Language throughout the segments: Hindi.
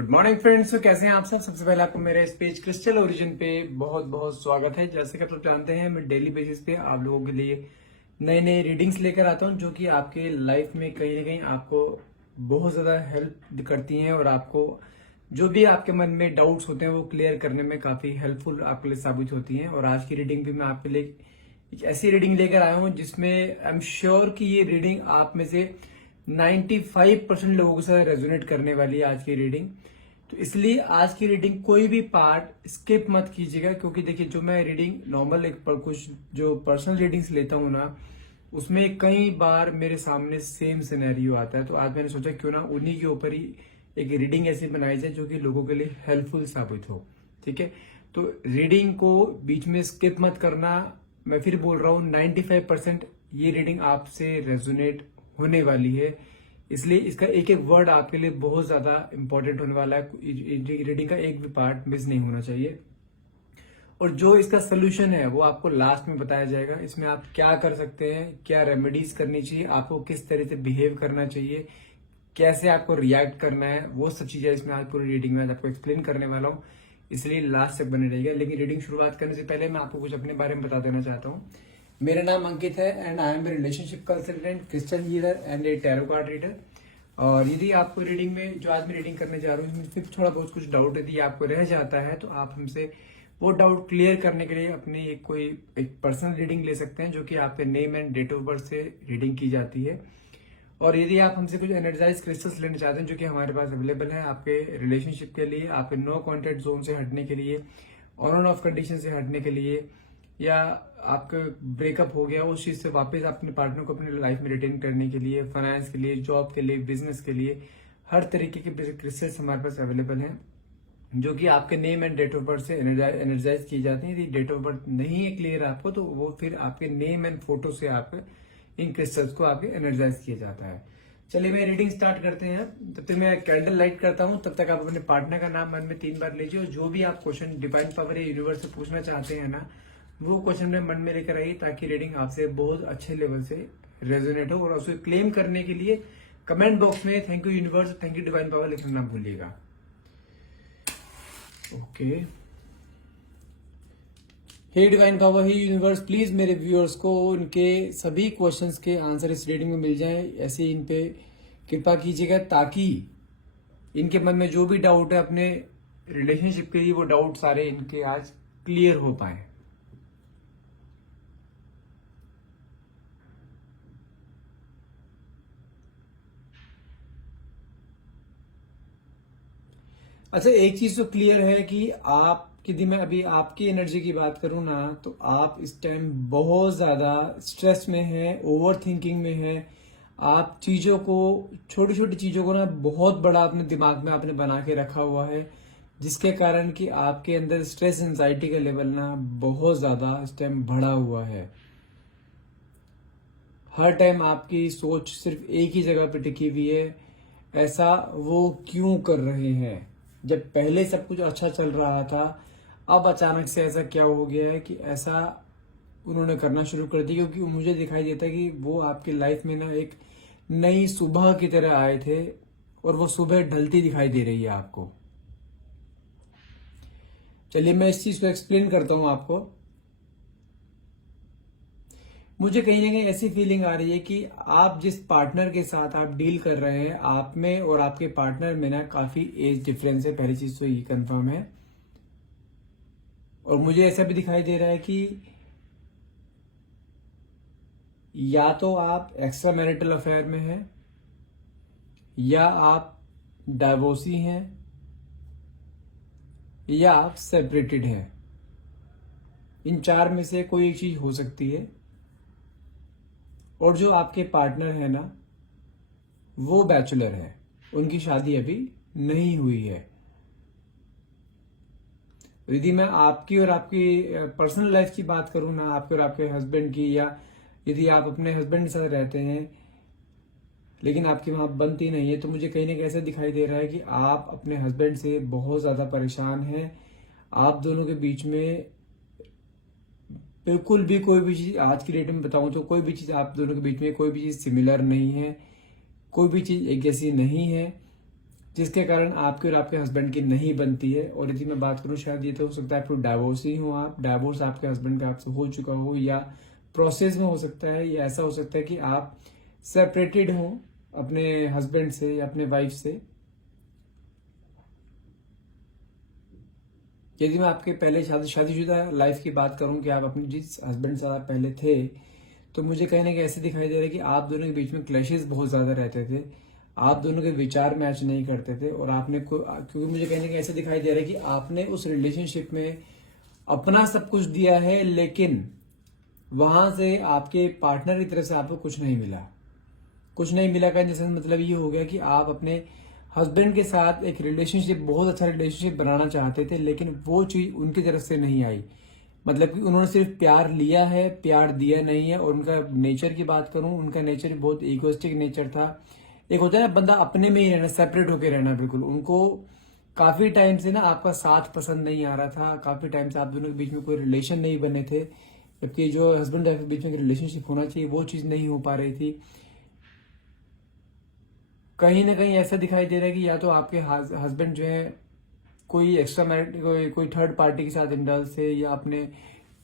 Good morning friends. तो कैसे हैं आप सब। सबसे पहले आपको मेरे इस पेज क्रिस्टल ओरिजिन पे बहुत बहुत स्वागत है। जैसे कि आप लोग जानते हैं, मैं डेली बेसिस पे आप लोगों के लिए नई नई रीडिंग्स लेकर आता हूं, जो कि आपके लाइफ में कहीं ना कहीं आपको बहुत ज्यादा हेल्प करती हैं और आपको जो भी आपके मन में डाउट्स होते हैं वो क्लियर करने में काफी हेल्पफुल आपके लिए साबित होती हैं। और आज की रीडिंग भी मैं आपके लिए एक ऐसी रीडिंग लेकर आया हूं जिसमें आई एम श्योर कि ये रीडिंग आप में से 95% लोगों के साथ रेजोनेट करने वाली है आज की रीडिंग। तो इसलिए आज की रीडिंग कोई भी पार्ट स्किप मत कीजिएगा, क्योंकि देखिए जो मैं रीडिंग नॉर्मल एक पर कुछ जो पर्सनल रीडिंग्स लेता हूँ ना, उसमें कई बार मेरे सामने सेम सिनेरियो आता है। तो आज मैंने सोचा क्यों ना उन्हीं के ऊपर ही एक रीडिंग ऐसी बनाई जाए जो कि लोगों के लिए हेल्पफुल साबित हो। ठीक है, तो रीडिंग को बीच में स्किप मत करना। मैं फिर बोल रहा हूँ 95% ये रीडिंग आपसे रेजोनेट होने वाली है, इसलिए इसका एक एक वर्ड आपके लिए बहुत ज्यादा इंपॉर्टेंट होने वाला है। रीडिंग का एक भी पार्ट मिस नहीं होना चाहिए। और जो इसका सोल्यूशन है वो आपको लास्ट में बताया जाएगा। इसमें आप क्या कर सकते हैं, क्या रेमेडीज करनी चाहिए, आपको किस तरह से बिहेव करना चाहिए, कैसे आपको रिएक्ट करना है, वो सब चीजें इसमें आज पूरी रीडिंग में आपको एक्सप्लेन करने वाला हूँ। इसलिए लास्ट तक बने रहेगा। लेकिन रीडिंग शुरुआत करने से पहले मैं आपको कुछ अपने बारे में बता देना चाहता हूँ। मेरा नाम अंकित है and I am a relationship consultant, crystal healer and a tarot card reader. और यदि आपको रीडिंग में जो आज मैं रीडिंग करने जा रहा हूँ इसमें थोड़ा बहुत कुछ डाउट यदि आपको रह जाता है तो आप हमसे वो डाउट क्लियर करने के लिए अपनी एक पर्सनल रीडिंग ले सकते हैं, जो कि आपके name and date of birth से रीडिंग की जाती है। और यदि आप हमसे कुछ एनर्जाइज क्रिस्टल्स लेना चाहते हैं जो कि हमारे पास अवेलेबल है आपके रिलेशनशिप के लिए, आपके नो कॉन्टेक्ट जोन से हटने के लिए, ऑन एंड ऑफ कंडीशन से हटने के लिए, या आपका ब्रेकअप हो गया उस चीज से वापस अपने पार्टनर को अपनी लाइफ में रिटेन करने के लिए, फाइनेंस के लिए, जॉब के लिए, बिजनेस के लिए, हर तरीके के क्रिस्टल्स हमारे पास अवेलेबल हैं, जो कि आपके name and date of birth से एनर्जाइज की जाती है। यदि डेट ऑफ बर्थ नहीं है क्लियर आपको तो वो फिर आपके नेम एंड फोटो से आप इन क्रिस्टल्स को आपके एनर्जाइज किया जाता है। चलिए मैं रीडिंग स्टार्ट करते हैं। तब तक मैं कैंडल लाइट करता हूं, तब तक आप अपने पार्टनर का नाम मन में 3 बार लीजिए और जो भी आप क्वेश्चन डिवाइन पावर या यूनिवर्स से पूछना चाहते हैं ना, वो क्वेश्चन में मन में लेकर आइए, ताकि रीडिंग आपसे बहुत अच्छे लेवल से रेजोनेट हो। और उसको क्लेम करने के लिए कमेंट बॉक्स में thank you universe, thank you divine power लिखना ना भूलिएगा। ओके, हे डिवाइन पावर, हे यूनिवर्स, प्लीज मेरे व्यूअर्स को उनके सभी क्वेश्चंस के आंसर इस रीडिंग में मिल जाए, ऐसे इन पे कृपा कीजिएगा, ताकि इनके मन में जो भी डाउट है अपने रिलेशनशिप के लिए वो डाउट सारे इनके आज क्लियर हो पाए। अच्छा, एक चीज तो क्लियर है कि आप, यदि मैं अभी आपकी एनर्जी की बात करूं ना, तो आप इस टाइम बहुत ज्यादा स्ट्रेस में हैं, ओवर थिंकिंग में हैं। आप चीजों को, छोटी छोटी चीजों को ना बहुत बड़ा अपने दिमाग में आपने बना के रखा हुआ है, जिसके कारण कि आपके अंदर स्ट्रेस एंजाइटी का लेवल ना बहुत ज्यादा इस टाइम बढ़ा हुआ है। हर टाइम आपकी सोच सिर्फ एक ही जगह पे टिकी हुई है, ऐसा वो क्यों कर रहे हैं, जब पहले सब कुछ अच्छा चल रहा था, अब अचानक से ऐसा क्या हो गया है कि ऐसा उन्होंने करना शुरू कर दिया। क्योंकि मुझे दिखाई देता है कि वो आपकी लाइफ में ना एक नई सुबह की तरह आए थे और वो सुबह ढलती दिखाई दे रही है आपको। चलिए मैं इस चीज को एक्सप्लेन करता हूं आपको। मुझे कहीं ना कहीं ऐसी फीलिंग आ रही है कि आप जिस पार्टनर के साथ आप डील कर रहे हैं, आप में और आपके पार्टनर में ना काफी एज डिफरेंस है। पहली चीज तो ये कंफर्म है। और मुझे ऐसा भी दिखाई दे रहा है कि या तो आप एक्स्ट्रा मैरिटल अफेयर में हैं, या आप डाइवोर्सी हैं, या आप सेपरेटेड हैं। इन 4 में से कोई एक चीज हो सकती है। और जो आपके पार्टनर है ना, वो बैचलर है, उनकी शादी अभी नहीं हुई है। यदि मैं आपकी और आपकी पर्सनल लाइफ की बात करूं ना, आपके और आपके हस्बैंड की, या यदि आप अपने हस्बैंड के साथ रहते हैं लेकिन आपकी वहां बनती नहीं है, तो मुझे कहीं ना कहीं ऐसा दिखाई दे रहा है कि आप अपने हस्बैंड से बहुत ज्यादा परेशान हैं। आप दोनों के बीच में बिल्कुल भी कोई भी चीज, आज की डेट में बताऊं तो कोई भी चीज आप दोनों के बीच में कोई भी चीज सिमिलर नहीं है, कोई भी चीज एक जैसी नहीं है, जिसके कारण आपके और आपके हस्बैंड की नहीं बनती है। और यदि मैं बात करूं, शायद ये तो हो सकता है आपको डाइवोर्स ही हो, आप डाइवोर्स आपके हस्बैंड का आपसे हो चुका हो, या प्रोसेस में हो सकता है, या ऐसा हो सकता है कि आप सेपरेटेड हो अपने हस्बैंड से या अपने वाइफ से। यदि मैं आपके पहले शादीशुदा लाइफ की बात करूं कि आप अपने जिस हस्बैंड से आप पहले थे, तो मुझे कहीं ना कहीं ऐसे दिखाई दे रहा है कि आप दोनों के बीच में क्लैशेस बहुत ज्यादा रहते थे, आप दोनों के विचार मैच नहीं करते थे। और आपने क्योंकि मुझे कहीं ना कहीं ऐसे दिखाई दे रहा है कि आपने उस रिलेशनशिप में अपना सब कुछ दिया है, लेकिन वहां से आपके पार्टनर की तरफ से आपको कुछ नहीं मिला। कुछ नहीं मिला का जैसे मतलब ये हो गया कि आप अपने हस्बैंड के साथ एक रिलेशनशिप, बहुत अच्छा रिलेशनशिप बनाना चाहते थे, लेकिन वो चीज उनकी तरफ से नहीं आई। मतलब कि उन्होंने सिर्फ प्यार लिया है, प्यार दिया नहीं है। और उनका नेचर की बात करूं, उनका नेचर बहुत इगोइस्टिक नेचर था। एक होता है ना बंदा अपने में ही रहना, सेपरेट होकर रहना, बिल्कुल। उनको काफी टाइम से ना आपका साथ पसंद नहीं आ रहा था, काफी टाइम से आप दोनों के बीच में कोई रिलेशन नहीं बने थे, जबकि जो हस्बैंड वाइफ के बीच में रिलेशनशिप होना चाहिए वो चीज नहीं हो पा रही थी। कहीं ना कहीं ऐसा दिखाई दे रहा है कि या तो आपके हस्बैंड जो है कोई एक्स्ट्रा मैरिट, कोई थर्ड पार्टी के साथ इंडल्ज थे, या अपने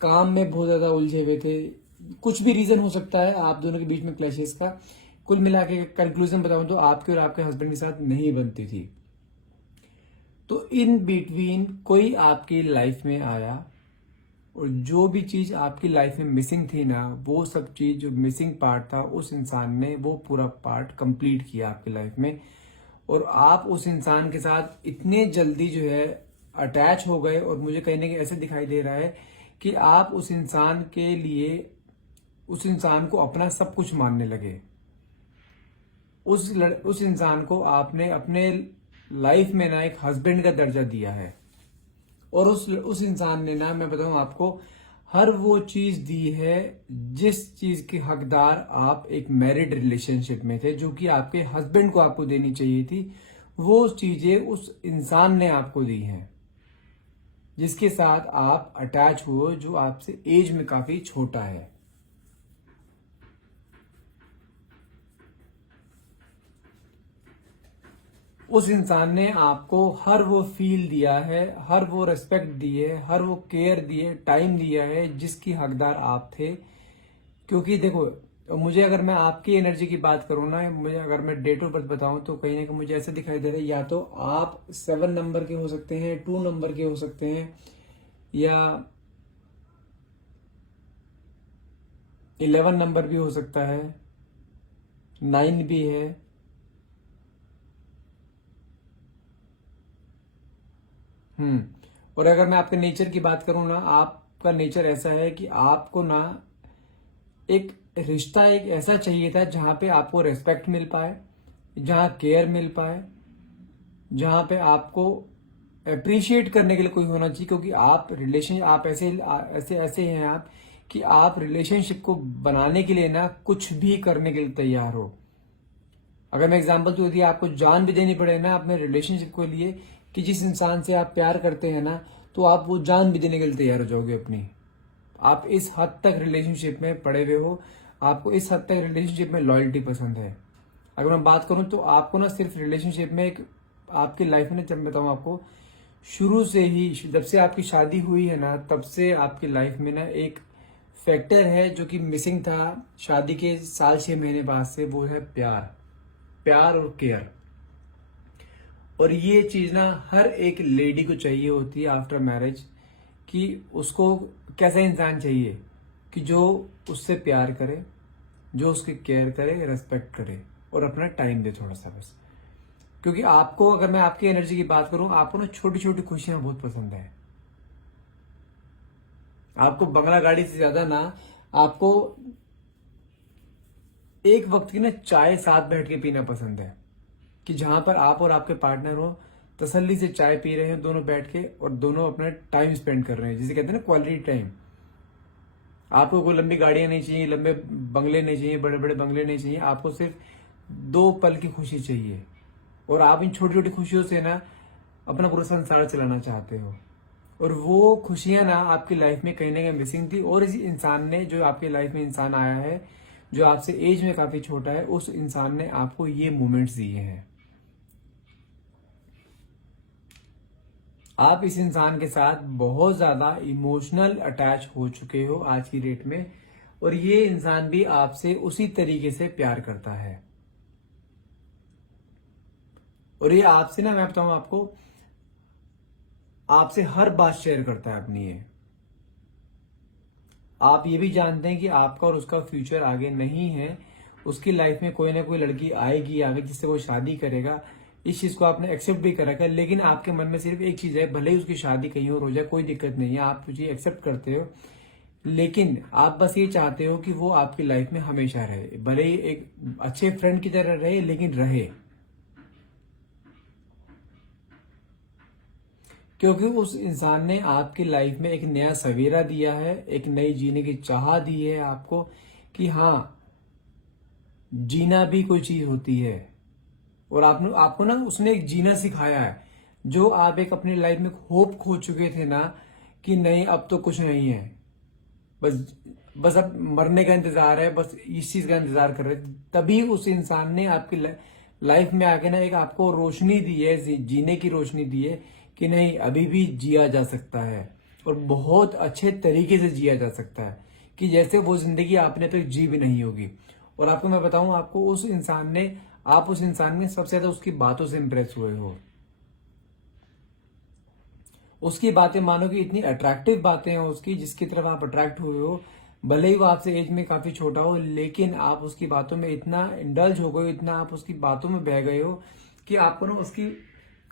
काम में बहुत ज्यादा उलझे हुए थे। कुछ भी रीजन हो सकता है आप दोनों के बीच में क्लैशेस का। कुल मिला के कंक्लूजन बताऊं तो आपके और आपके हस्बैंड के साथ नहीं बनती थी। तो इन बिटवीन कोई आपकी लाइफ में आया, और जो भी चीज आपकी लाइफ में मिसिंग थी ना, वो सब चीज जो मिसिंग पार्ट था, उस इंसान ने वो पूरा पार्ट कंप्लीट किया आपकी लाइफ में। और आप उस इंसान के साथ इतने जल्दी जो है अटैच हो गए, और मुझे कहीं ना कहीं ऐसे दिखाई दे रहा है कि आप उस इंसान के लिए, उस इंसान को अपना सब कुछ मानने लगे। उस इंसान को आपने अपने लाइफ में ना एक हस्बैंड का दर्जा दिया है। और उस इंसान ने ना, मैं बताऊं आपको, हर वो चीज दी है जिस चीज के हकदार आप एक मैरिड रिलेशनशिप में थे, जो कि आपके हस्बैंड को आपको देनी चाहिए थी। वो चीजें उस इंसान ने आपको दी हैं, जिसके साथ आप अटैच हुए, जो आपसे एज में काफी छोटा है। उस इंसान ने आपको हर वो फील दिया है, हर वो रेस्पेक्ट दी है, हर वो केयर दिए, टाइम दिया है जिसकी हकदार आप थे। क्योंकि देखो, मुझे अगर मैं आपकी एनर्जी की बात करूं ना, मुझे अगर मैं डेट ऑफ बर्थ बताऊं, तो कहीं ना कहीं मुझे ऐसा दिखाई दे रहा है, या तो आप 7 नंबर के हो सकते हैं, 2 नंबर के हो सकते हैं, या 11 नंबर भी हो सकता है, 9 भी है। और अगर मैं आपके नेचर की बात करूं ना, आपका नेचर ऐसा है कि आपको ना एक रिश्ता एक ऐसा चाहिए था जहां पे आपको रेस्पेक्ट मिल पाए, जहां केयर मिल पाए, जहां पे आपको अप्रिशिएट करने के लिए कोई होना चाहिए। क्योंकि आप ऐसे ऐसे ऐसे हैं आप, कि आप रिलेशनशिप को बनाने के लिए ना कुछ भी करने के लिए तैयार हो। अगर मैं एग्जांपल तो यदि आपको जान भी देनी पड़े ना अपने रिलेशनशिप के लिए, कि जिस इंसान से आप प्यार करते हैं ना, तो आप वो जान भी देने के लिए तैयार हो जाओगे अपनी। आप इस हद तक रिलेशनशिप में पड़े हुए हो, आपको इस हद तक रिलेशनशिप में लॉयल्टी पसंद है। अगर मैं बात करूं तो आपको ना सिर्फ रिलेशनशिप में एक, आपकी लाइफ में, जब बताऊं आपको, शुरू से ही, जब से आपकी शादी हुई है ना, तब से आपकी लाइफ में ना एक फैक्टर है जो कि मिसिंग था शादी के साल 6 महीने बाद से, वो है प्यार। प्यार और केयर। और ये चीज ना हर एक लेडी को चाहिए होती है आफ्टर मैरिज, कि उसको कैसा इंसान चाहिए, कि जो उससे प्यार करे, जो उसकी केयर करे, रेस्पेक्ट करे, और अपना टाइम दे थोड़ा सा बस। क्योंकि आपको, अगर मैं आपकी एनर्जी की बात करूं, आपको ना छोटी छोटी खुशियां बहुत पसंद है। आपको बंगला गाड़ी से ज्यादा ना, आपको एक वक्त की ना चाय साथ बैठ के पीना पसंद है, कि जहां पर आप और आपके पार्टनर हो, तसल्ली से चाय पी रहे हैं दोनों बैठ के, और दोनों अपना टाइम स्पेंड कर रहे हैं, जिसे कहते हैं ना क्वालिटी टाइम। आपको कोई लंबी गाड़ियां नहीं चाहिए, लंबे बंगले नहीं चाहिए, बड़े बड़े बंगले नहीं चाहिए, आपको सिर्फ 2 पल की खुशी चाहिए। और आप इन छोटी छोटी खुशियों से ना अपना पूरा संसार चलाना चाहते हो। और वो खुशियां ना आपकी लाइफ में कहीं ना कहीं मिसिंग थी। और इस इंसान ने, जो आपकी लाइफ में इंसान आया है, जो आपसे एज में काफी छोटा है, उस इंसान ने आपको ये मोमेंट्स दिए हैं। आप इस इंसान के साथ बहुत ज्यादा इमोशनल अटैच हो चुके हो आज की डेट में, और ये इंसान भी आपसे उसी तरीके से प्यार करता है। और ये आपसे ना, मैं बताऊं आपको, आपसे हर बात शेयर करता है अपनी। ये आप ये भी जानते हैं कि आपका और उसका फ्यूचर आगे नहीं है, उसकी लाइफ में कोई ना कोई लड़की आएगी आगे जिससे वो शादी करेगा। इस चीज को आपने एक्सेप्ट भी कर रखा है, लेकिन आपके मन में सिर्फ एक चीज है, भले ही उसकी शादी कहीं और हो जाए कोई दिक्कत नहीं है, आप तुझे एक्सेप्ट करते हो, लेकिन आप बस ये चाहते हो कि वो आपकी लाइफ में हमेशा रहे, भले ही एक अच्छे फ्रेंड की तरह रहे, लेकिन रहे। क्योंकि उस इंसान ने आपकी लाइफ में एक नया सवेरा दिया है, एक नई जीने की चाह दी है आपको, कि हाँ, जीना भी कोई चीज होती है। और आपने आपको ना उसने एक जीना सिखाया है, जो आप एक अपनी लाइफ में होप खो चुके थे ना, कि नहीं अब तो कुछ नहीं है, बस बस अब मरने का इंतजार है, बस इस चीज का इंतजार कर रहे थे। तभी उस इंसान ने आपकी लाइफ में आके ना एक आपको रोशनी दी है, जीने की रोशनी दी है, कि नहीं अभी भी जिया जा सकता है, और बहुत अच्छे तरीके से जिया जा सकता है, कि जैसे वो जिंदगी आपने तो जी भी नहीं होगी। और आपको मैं बताऊं, आपको उस इंसान ने, आप उस इंसान में सबसे ज्यादा उसकी बातों से इंप्रेस हुए हो। उसकी बातें मानो कि इतनी अट्रैक्टिव बातें हैं उसकी, जिसकी तरफ आप अट्रैक्ट हुए हो। भले ही वो आपसे एज में काफी छोटा हो, लेकिन आप उसकी बातों में इतना इंडल्ज हो गए हो, इतना आप उसकी बातों में बह गए हो, कि आपको ना उसकी,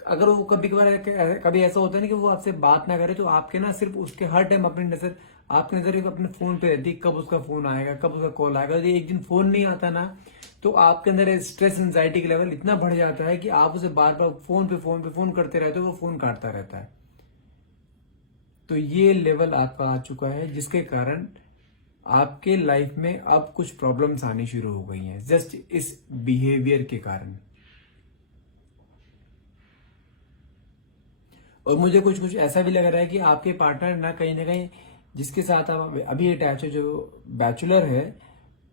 अगर वो कभी कभार कभी ऐसा होता है ना कि वो आपसे बात ना करे, तो आपके ना सिर्फ उसके हर टाइम अपनी नजर, आपकी नजर एक अपने फोन पे रहती है, कब उसका फोन आएगा, कब उसका कॉल आएगा। यदि एक दिन फोन नहीं आता ना, तो आपके अंदर स्ट्रेस एंजाइटी का लेवल इतना बढ़ जाता है कि आप उसे बार बार फोन पे फोन करते रहते हो, वो फोन काटता रहता है। तो ये लेवल आपका आ चुका है, जिसके कारण आपके लाइफ में अब कुछ प्रॉब्लम्स आनी शुरू हो गई हैं, जस्ट इस बिहेवियर के कारण। और मुझे कुछ कुछ ऐसा भी लग रहा है कि आपके पार्टनर ना कहीं जिसके साथ आप अभी अटैच हो, जो बैचलर है,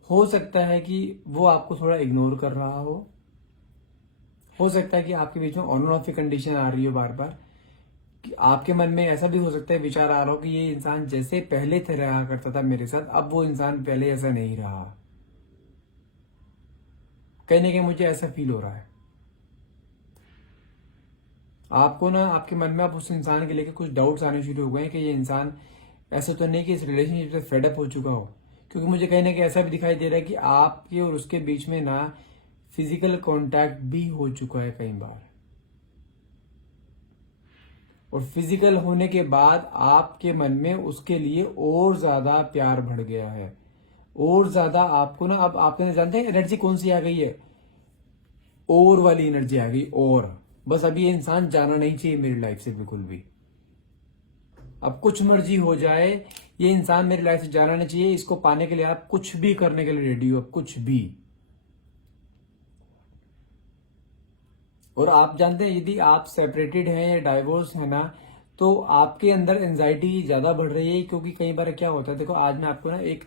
हो सकता है कि वो आपको थोड़ा इग्नोर कर रहा हो सकता है कि आपके बीच में ऑन एंड ऑफ की कंडीशन आ रही हो बार बार, कि आपके मन में ऐसा भी हो सकता है, विचार आ रहा हो कि ये इंसान जैसे पहले थे रहा करता था मेरे साथ, अब वो इंसान पहले ऐसा नहीं रहा। कहीं ना कहीं मुझे ऐसा फील हो रहा है। आपको ना आपके मन में आप उस इंसान के लेके कुछ डाउट्स आने शुरू हो गए हैं, कि ये इंसान ऐसे तो नहीं कि इस रिलेशनशिप से फेडअप हो चुका हो। क्योंकि मुझे कहीं ना कहीं ऐसा भी दिखाई दे रहा है कि आपके और उसके बीच में ना फिजिकल कांटेक्ट भी हो चुका है कई बार, और फिजिकल होने के बाद आपके मन में उसके लिए और ज्यादा प्यार बढ़ गया है, और ज्यादा आपको ना, अब आपने जानते हैं एनर्जी कौन सी आ गई है, और वाली एनर्जी आ गई। और बस अभी ये इंसान जाना नहीं चाहिए मेरी लाइफ से बिल्कुल भी। अब कुछ मर्जी हो जाए, ये इंसान मेरी लाइफ से जाना नहीं चाहिए, इसको पाने के लिए आप कुछ भी करने के लिए रेडी हो, कुछ भी। और आप जानते हैं, यदि आप सेपरेटेड हैं या डाइवोर्स है ना, तो आपके अंदर एंजाइटी ज्यादा बढ़ रही है। क्योंकि कई बार क्या होता है, देखो आज मैं आपको ना एक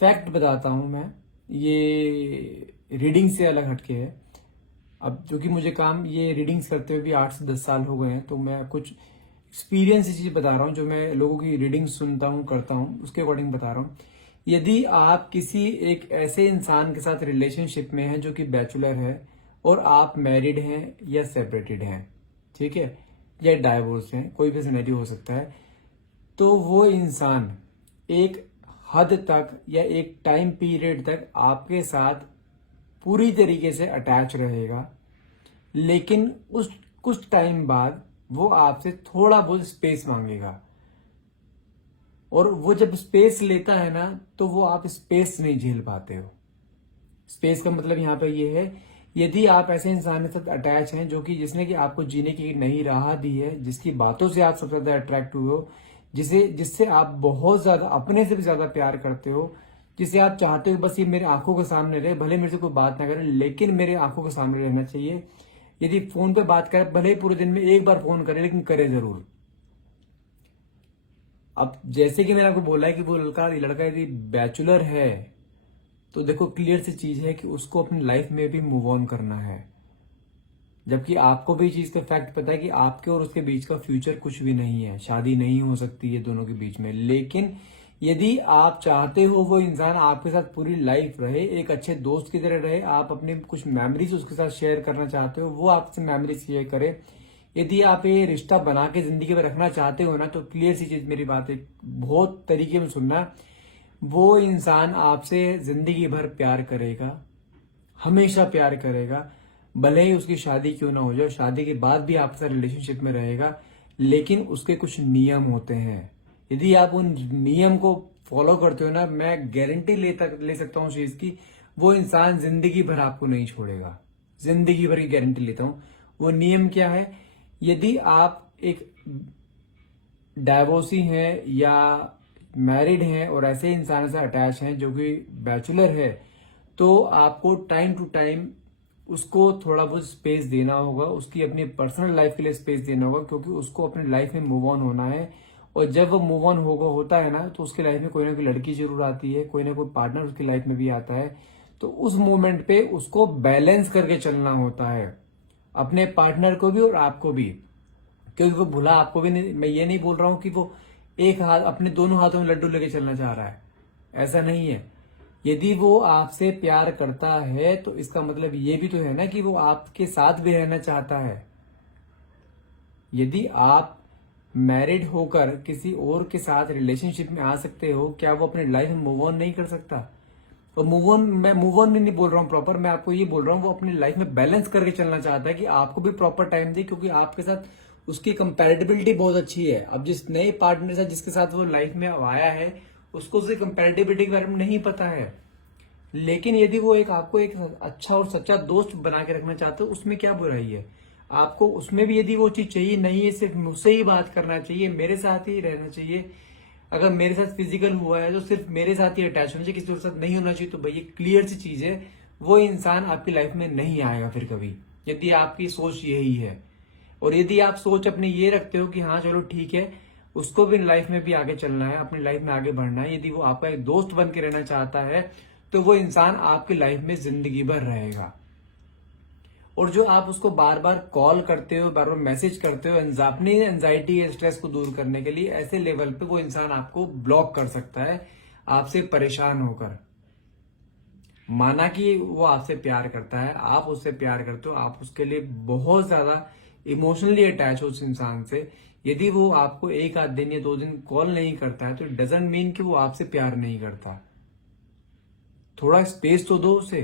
फैक्ट बताता हूं, मैं ये रीडिंग से अलग हटके है। अब जो कि मुझे काम ये रीडिंग्स करते हुए भी 8 से 10 साल हो गए हैं, तो मैं कुछ एक्सपीरियंस चीज बता रहा हूँ, जो मैं लोगों की रीडिंग सुनता हूँ, करता हूँ, उसके अकॉर्डिंग बता रहा हूँ। यदि आप किसी एक ऐसे इंसान के साथ रिलेशनशिप में हैं जो कि बैचलर है, और आप मैरिड हैं या सेपरेटेड हैं, ठीक है, या डाइवोर्स हैं, कोई भी सिनेरियो हो सकता है, तो वो इंसान एक हद तक या एक टाइम पीरियड तक आपके साथ पूरी तरीके से अटैच रहेगा, लेकिन उस कुछ टाइम बाद वो आपसे थोड़ा बहुत स्पेस मांगेगा। और वो जब स्पेस लेता है ना, तो वो आप स्पेस नहीं झेल पाते हो। स्पेस का मतलब यहाँ पे ये है, यदि आप ऐसे इंसान के साथ अटैच हैं जो कि जिसने कि आपको जीने की नई राह दी है, जिसकी बातों से आप सबसे ज्यादा अट्रैक्ट हुए हो, जिससे आप बहुत ज्यादा, अपने से भी ज्यादा प्यार करते हो, जिसे आप चाहते हो बस ये मेरे आंखों के सामने रहे, भले मेरे से कोई बात ना करे, लेकिन मेरे आंखों के सामने रहना चाहिए। यदि फोन पे बात करे, भले ही पूरे दिन में एक बार फोन करे, लेकिन करे जरूर। अब जैसे कि मैंने आपको बोला है कि वो लड़का यदि बैचलर है, तो देखो क्लियर सी चीज है कि उसको अपनी लाइफ में भी मूव ऑन करना है। जबकि आपको भी चीज का फैक्ट पता है कि आपके और उसके बीच का फ्यूचर कुछ भी नहीं है, शादी नहीं हो सकती है दोनों के बीच में। लेकिन यदि आप चाहते हो वो इंसान आपके साथ पूरी लाइफ रहे, एक अच्छे दोस्त की तरह रहे, आप अपनी कुछ मेमोरीज उसके साथ शेयर करना चाहते हो, वो आपसे मेमोरीज शेयर करे, यदि आप ये रिश्ता बना के जिंदगी में रखना चाहते हो ना, तो क्लियर सी चीज मेरी बात है, बहुत तरीके में सुनना, वो इंसान आपसे जिंदगी भर प्यार करेगा, हमेशा प्यार करेगा। भले ही उसकी शादी क्यों ना हो जाए, शादी के बाद भी आपके साथ रिलेशनशिप में रहेगा, लेकिन उसके कुछ नियम होते हैं। यदि आप उन नियम को फॉलो करते हो ना, मैं गारंटी ले सकता हूँ उस चीज की, वो इंसान जिंदगी भर आपको नहीं छोड़ेगा, जिंदगी भर की गारंटी लेता हूं। वो नियम क्या है? यदि आप एक डाइवोर्सी हैं या मैरिड हैं और ऐसे इंसान से अटैच हैं जो कि बैचलर है, तो आपको टाइम टू टाइम उसको थोड़ा बहुत स्पेस देना होगा, उसकी अपनी पर्सनल लाइफ के लिए स्पेस देना होगा, क्योंकि उसको अपनी लाइफ में मूव ऑन होना है। और जब वो मूव ऑन होता है ना, तो उसकी लाइफ में कोई ना कोई लड़की जरूर आती है, कोई ना कोई पार्टनर उसकी लाइफ में भी आता है। तो उस मोमेंट पे उसको बैलेंस करके चलना होता है, अपने पार्टनर को भी और आपको भी। क्योंकि वो भुला आपको भी नहीं, मैं ये नहीं बोल रहा हूं कि वो एक हाथ अपने दोनों हाथों में लड्डू लेके चलना चाह रहा है, ऐसा नहीं है। यदि वो आपसे प्यार करता है तो इसका मतलब ये भी तो है ना कि वो आपके साथ भी रहना चाहता है। यदि आप मैरिड होकर किसी और के साथ रिलेशनशिप में आ सकते हो, क्या वो अपनी लाइफ में मूव ऑन नहीं कर सकता? तो मैं मूव ऑन नहीं बोल रहा हूँ प्रॉपर, मैं आपको ये बोल रहा हूँ वो अपनी लाइफ में बैलेंस करके चलना चाहता है कि आपको भी प्रॉपर टाइम दे, क्योंकि आपके साथ उसकी कंपैरेटिबिलिटी बहुत अच्छी है। अब जिस नए पार्टनर से जिसके साथ वो लाइफ में आया है, उसको उसकी कंपैरेटिबिलिटी के बारे में नहीं पता है। लेकिन यदि वो आपको एक अच्छा और सच्चा दोस्त बना के रखना चाहते हो, उसमें क्या बुराई है? आपको उसमें भी यदि वो चीज चाहिए नहीं है, सिर्फ मुझसे ही बात करना चाहिए, मेरे साथ ही रहना चाहिए, अगर मेरे साथ फिजिकल हुआ है तो सिर्फ मेरे साथ ही अटैच होना चाहिए, किसी और साथ नहीं होना चाहिए, तो भैया क्लियर सी चीज है, वो इंसान आपकी लाइफ में नहीं आएगा फिर कभी, यदि आपकी सोच यही है। और यदि आप सोच अपनी ये रखते हो कि हाँ चलो ठीक है, उसको भी लाइफ में भी आगे चलना है, अपनी लाइफ में आगे बढ़ना है, यदि वो आपका एक दोस्त बन के रहना चाहता है, तो वो इंसान आपकी लाइफ में जिंदगी भर रहेगा। और जो आप उसको बार बार कॉल करते हो, बार बार मैसेज करते हो अपनी एंजाइटी या स्ट्रेस को दूर करने के लिए, ऐसे लेवल पे वो इंसान आपको ब्लॉक कर सकता है, आपसे परेशान होकर। माना कि वो आपसे प्यार करता है, आप उससे प्यार करते हो, आप उसके लिए बहुत ज्यादा इमोशनली अटैच हो उस इंसान से, यदि वो आपको एक आध दिन या 2 दिन कॉल नहीं करता है, तो इट डजंट मीन कि वो आपसे प्यार नहीं करता। थोड़ा स्पेस तो दो उसे।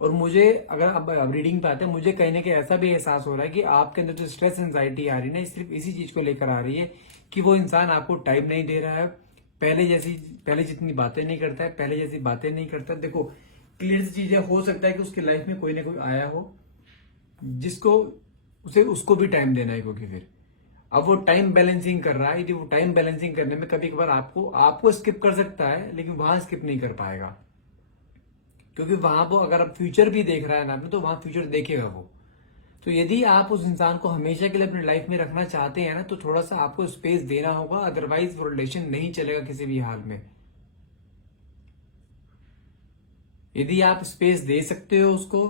और मुझे अगर अब रीडिंग पे आते हैं, मुझे कहीं ना कहीं ऐसा भी एहसास हो रहा है कि आपके अंदर जो स्ट्रेस एंजाइटी आ रही है ना, सिर्फ इसी चीज को लेकर आ रही है कि वो इंसान आपको टाइम नहीं दे रहा है, पहले जितनी बातें नहीं करता है, पहले जैसी बातें नहीं करता। देखो क्लियर सी चीजें, हो सकता है कि उसकी लाइफ में कोई ना कोई आया हो जिसको उसको भी टाइम देना है, क्योंकि फिर अब वो टाइम बैलेंसिंग कर रहा है। यदि वो टाइम बैलेंसिंग करने में कभी कभार आपको स्किप कर सकता है, लेकिन वहां स्किप नहीं कर पाएगा, क्योंकि वहां वो अगर आप फ्यूचर भी देख रहा है ना, तो वहां फ्यूचर देखेगा वो। तो यदि आप उस इंसान को हमेशा के लिए अपनी लाइफ में रखना चाहते हैं ना, तो थोड़ा सा आपको स्पेस देना होगा, अदरवाइज वो रिलेशन नहीं चलेगा किसी भी हाल में। यदि आप स्पेस दे सकते हो उसको,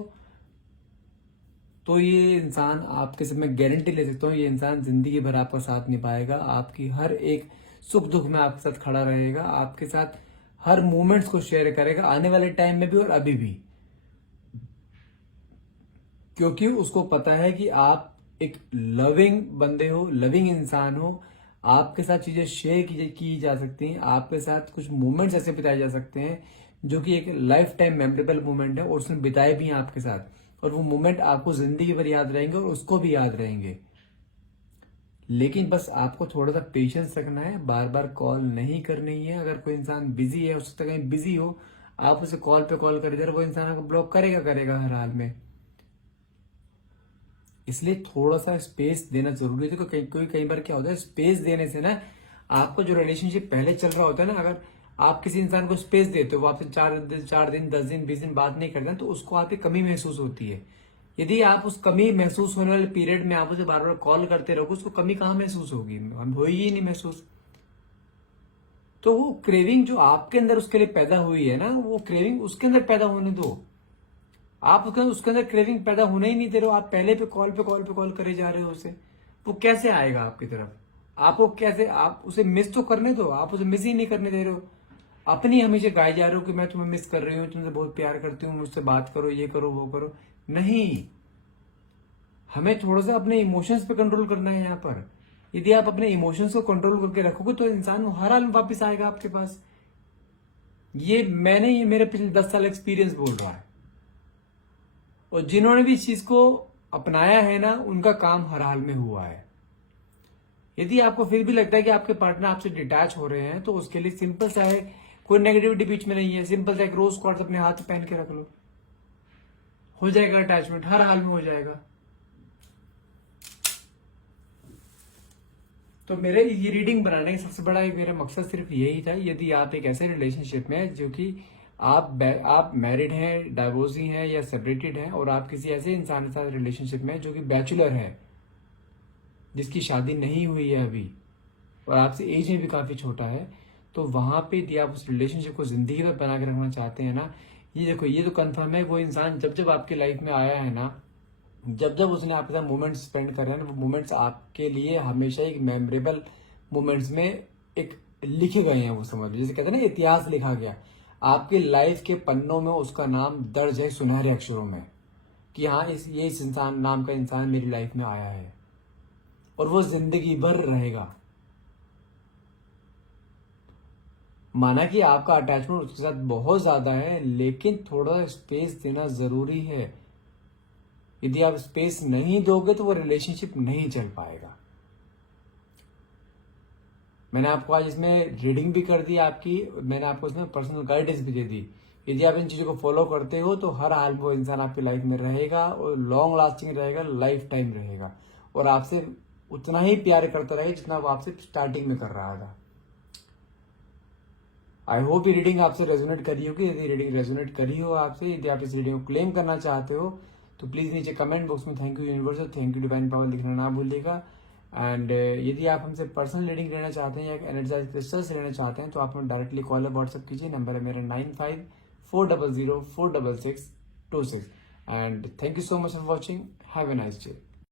तो ये इंसान आपके से मैं गारंटी ले सकता हूँ, ये इंसान जिंदगी भर आपका साथ निभाएगा, आपकी हर एक सुख दुख में आपके साथ खड़ा रहेगा, आपके साथ हर मोमेंट्स को शेयर करेगा, आने वाले टाइम में भी और अभी भी, क्योंकि उसको पता है कि आप एक लविंग बंदे हो, लविंग इंसान हो, आपके साथ चीजें शेयर की जा सकती हैं, आपके साथ कुछ मोमेंट्स ऐसे बिताए जा सकते हैं जो कि एक लाइफ टाइम मेमोरेबल मोमेंट है, और उसने बिताए भी हैं आपके साथ, और वो मोमेंट आपको जिंदगी भर याद रहेंगे और उसको भी याद रहेंगे। लेकिन बस आपको थोड़ा सा पेशेंस रखना है, बार बार कॉल नहीं करनी है। अगर कोई इंसान बिजी है, उससे कहीं बिजी हो, आप उसे कॉल पे कॉल कर, वो इंसान आपको ब्लॉक करेगा हर हाल में। इसलिए थोड़ा सा स्पेस देना जरूरी है। क्योंकि कई बार क्या होता है, स्पेस देने से ना, आपको जो रिलेशनशिप पहले चल रहा होता है ना, अगर आप किसी इंसान को स्पेस देते हो, वो आपसे 4 दिन 10 दिन 20 दिन बात नहीं करते, तो उसको आपकी कमी महसूस होती है। यदि आप उस कमी महसूस होने वाले पीरियड में आप उसे बार बार कॉल करते रहोगे, उसको कमी कहाँ महसूस होगी? होगी ही नहीं महसूस। तो वो क्रेविंग जो आपके अंदर उसके लिए पैदा हुई है ना, वो क्रेविंग उसके अंदर पैदा होने दो। आप उसके अंदर क्रेविंग पैदा होने ही नहीं दे रहे हो। आप पहले पे कॉल करे जा रहे हो उसे, वो कैसे आएगा आपकी तरफ? आपको कैसे, आप उसे मिस तो करने दो, आप उसे मिस ही नहीं करने दे रहे हो। अपनी हमेशा गाए जा रहे हो कि मैं तुम्हें मिस कर रही हूँ, तुमसे बहुत प्यार करती हूँ, मुझसे बात करो, ये करो, वो करो। नहीं, हमें थोड़ा सा अपने इमोशंस पे कंट्रोल करना है यहाँ पर। यदि आप अपने इमोशंस को कंट्रोल करके रखोगे तो इंसान हर हाल में वापस आएगा आपके पास। ये मेरे पिछले 10 साल एक्सपीरियंस बोल रहा है। और जिन्होंने भी इस चीज को अपनाया है ना, उनका काम हर हाल में हुआ है। यदि आपको फिर भी लगता है कि आपके पार्टनर आपसे डिटैच हो रहे हैं, तो उसके लिए सिंपल सा है, कोई नेगेटिविटी बीच में नहीं है, सिंपल सा एक रोज क्वार्ट्स अपने हाथ में पहन के रख लो, हो जाएगा अटैचमेंट, हर हाल में हो जाएगा। तो मेरे ये रीडिंग बनाने का सबसे बड़ा एक मेरा मकसद सिर्फ यही था। यदि आप एक ऐसे रिलेशनशिप में जो कि आप मैरिड हैं, डाइवोर्सी हैं या सेपरेटेड हैं, और आप किसी ऐसे इंसान के साथ रिलेशनशिप में जो कि बैचलर है, जिसकी शादी नहीं हुई है अभी, और आपसे एज में भी काफी छोटा है, तो वहां पे यदि आप उस रिलेशनशिप को जिंदगी भर बना के रखना चाहते हैं ना, ये देखो, ये तो कंफर्म है, वो इंसान जब जब आपकी लाइफ में आया है ना, जब जब उसने आपके साथ मोमेंट्स स्पेंड करे हैं ना, वो मोमेंट्स आपके लिए हमेशा एक मेमोरेबल मोमेंट्स में एक लिखे गए हैं। वो समझ लो, जैसे कहते हैं ना, इतिहास लिखा गया, आपके लाइफ के पन्नों में उसका नाम दर्ज है सुनहरे अक्षरों में, कि हाँ, इस इंसान नाम का इंसान मेरी लाइफ में आया है, और वो जिंदगी भर रहेगा। माना कि आपका अटैचमेंट उसके साथ बहुत ज्यादा है, लेकिन थोड़ा स्पेस देना जरूरी है। यदि आप स्पेस नहीं दोगे तो वो रिलेशनशिप नहीं चल पाएगा। मैंने आपको आज इसमें रीडिंग भी कर दी आपकी, मैंने आपको इसमें पर्सनल गाइडेंस भी दे दी। यदि आप इन चीजों को फॉलो करते हो तो हर हाल में वो इंसान आपकी लाइफ में रहेगा, और लॉन्ग लास्टिंग रहेगा, लाइफ टाइम रहेगा, और आपसे उतना ही प्यार करता रहेगा जितना वो आपसे स्टार्टिंग में कर रहा था। आई होप ये रीडिंग आपसे रेजोनेट करी होगी। यदि रीडिंग रेजोनेट करी हो आपसे, यदि आप इस रीडिंग को क्लेम करना चाहते हो, तो प्लीज नीचे कमेंट बॉक्स में thank you universe, thank you divine power लिखना ना भूलिएगा। एंड यदि आप हमसे पर्सनल रीडिंग लेना चाहते हैं या एनर्जाइज क्रिस्टल्स लेना चाहते हैं, तो आप हमें डायरेक्टली कॉल या व्हाट्सएप कीजिए। नंबर है मेरा 9540046626। And thank you so much for watching. Have a nice day.